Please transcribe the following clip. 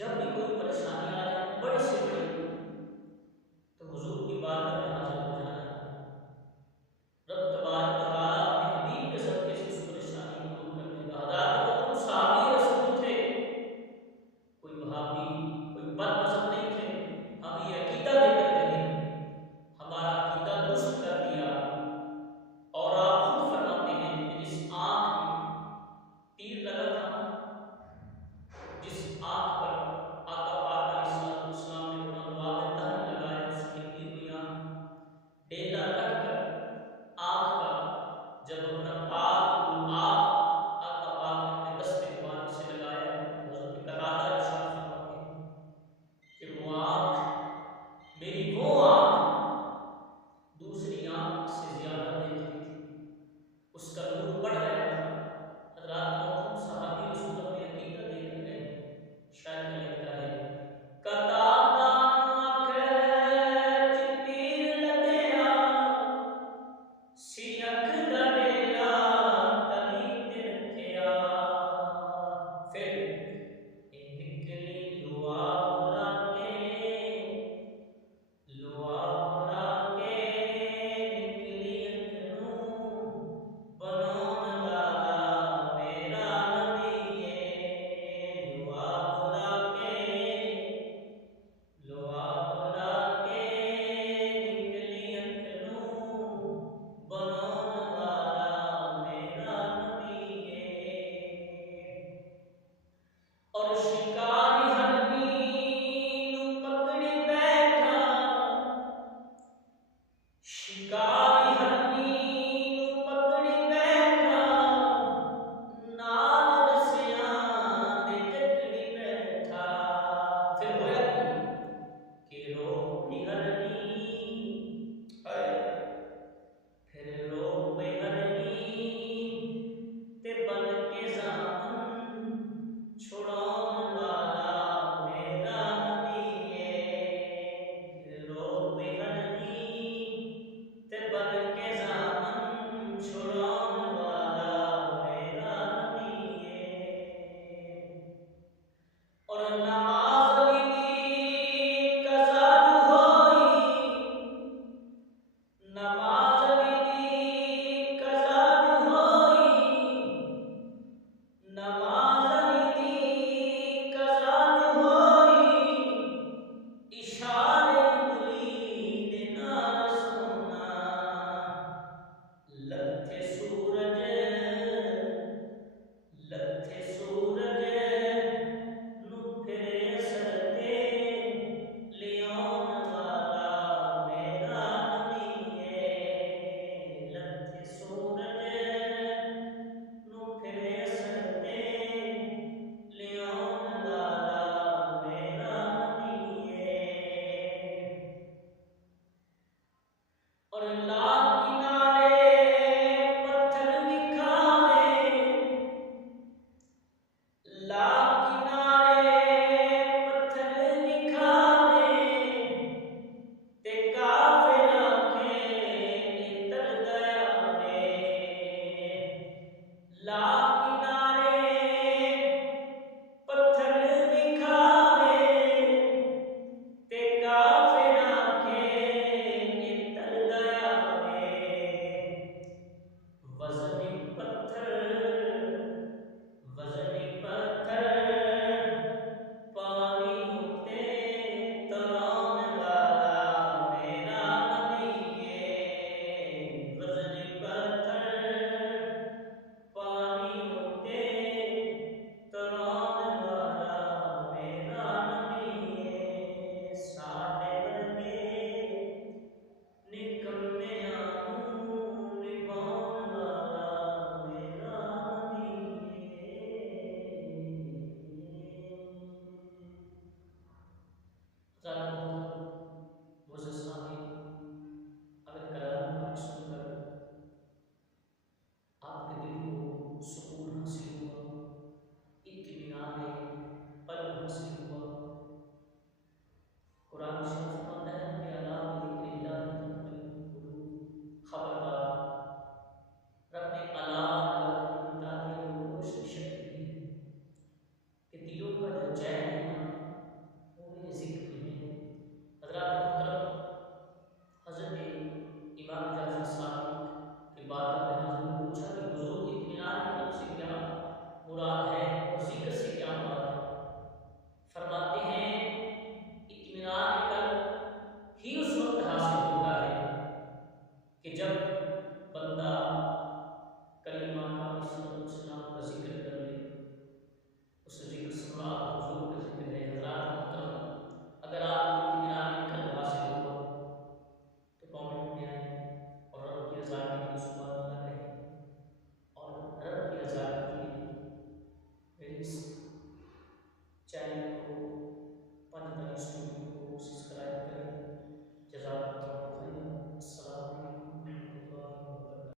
जब भी कोई परेशानी आ जाए बड़ी से बड़ी, तो हुजूर की बारगाह में हाजिर हो जाना है। रब तबारक व तआला अपने हबीब के सदके से उस परेशानी को दूर कर देगा। हज़रात मोहतरम सहाबी रसूल थे, कोई वहाबी, कोई बदमज़हब नहीं थे। हम ये अकीदा लेकर रहे, हमारा अकीदा दुरुस्त कर दिया। और आप खुद फरमाते हैं कि जिस आंख में तीर लगा था ना, जिस आंख पर आका पाक अलैहिस्सलाम ने अपना लुआब तहर लगाया, उस निकली हुई आंख, डेला रखकर आंख का जब अपना पाक लुआब आका पाक ने अपने दस्ते मुबारक से लगाया, तो हज़रत कतादा इरशाद फरमाते हैं कि वो आंख, मेरी वो आंख दूसरी आंख से ज्यादा देखती थी, उसका नूर बढ़ गया था। हज़रात मोहतरम सहाबी रसूल अपने अकीदा लेकर गए। शायर में लिखता है, कतादा नू आखे च तीर लगया, सी अख दा डेला तली ते रखया, फिर ए निकली लुआब लाके, लुआब लाके निकली अख नू बनाउण वाला मेरा नबी है। लुआब लाके, लुआब लाके निकली अख नू बनाउण वाला मेरा नबी है। और शिकारी हरनी नू पकड़ी बैठा, शिकारी हरनी नू पकड़ी बैठा, नाल रस्सियां दे जकड़ी बैठा। फिर होया कि रो पई हरनी, हाय, फिर रो पई हरनी ते बन के ज़ामन छुड़ाउण वाला मेरा नबी है। फिर रो पई हरनी ते बन के ज़ामन छुड़ाउण वाला मेरा नबी है। और नमाज अली दी कज़ा जो होई, नमाज अली दी कज़ा जो होई, नमाज अली दी कज़ा जो होई, इशारे उंगली दे नाल सोना, लथे सूरज, लथे सूरज नू फिरे असर ते लियाउण वाला मेरा नबी है। लथे सूरज नू फिरे असर ते लियाउण वाला मेरा नबी है। और ला किनारे पत्थर विखावे, ला किनारे पत्थर विखावे, ते काफिर आखे इतर दया वे। ला किनारे पत्थर विखावे, ते काफिर आखे इतर दया वे। वज़नी पत्थर, वज़नी पत्थर पानी उत्ते तराउण वाला मेरा नबी है। वज़नी पत्थर पानी उत्ते तराउण वाला मेरा नबी है। साडे वर्गे निकम्मियां नू निभाउण वाला मेरा नबी है। हज़रात मोहतरम मुअज़्ज़ज़ सामीन, अगर कलाम पाक सुनकर आपके दिल को सुकून हासिल हुआ, इत्मीनान क़ल्ब हासिल हुआ, कुरान इरशाद फरमाता है ना कि अला बिज़िक्रिल्लाहि तत्मइन्नुल क़ुलूब, खबरदार, रब ने अला लगा के ये बता दिया, लोगों, इस शक नहीं है कि दिलों का जो चैन है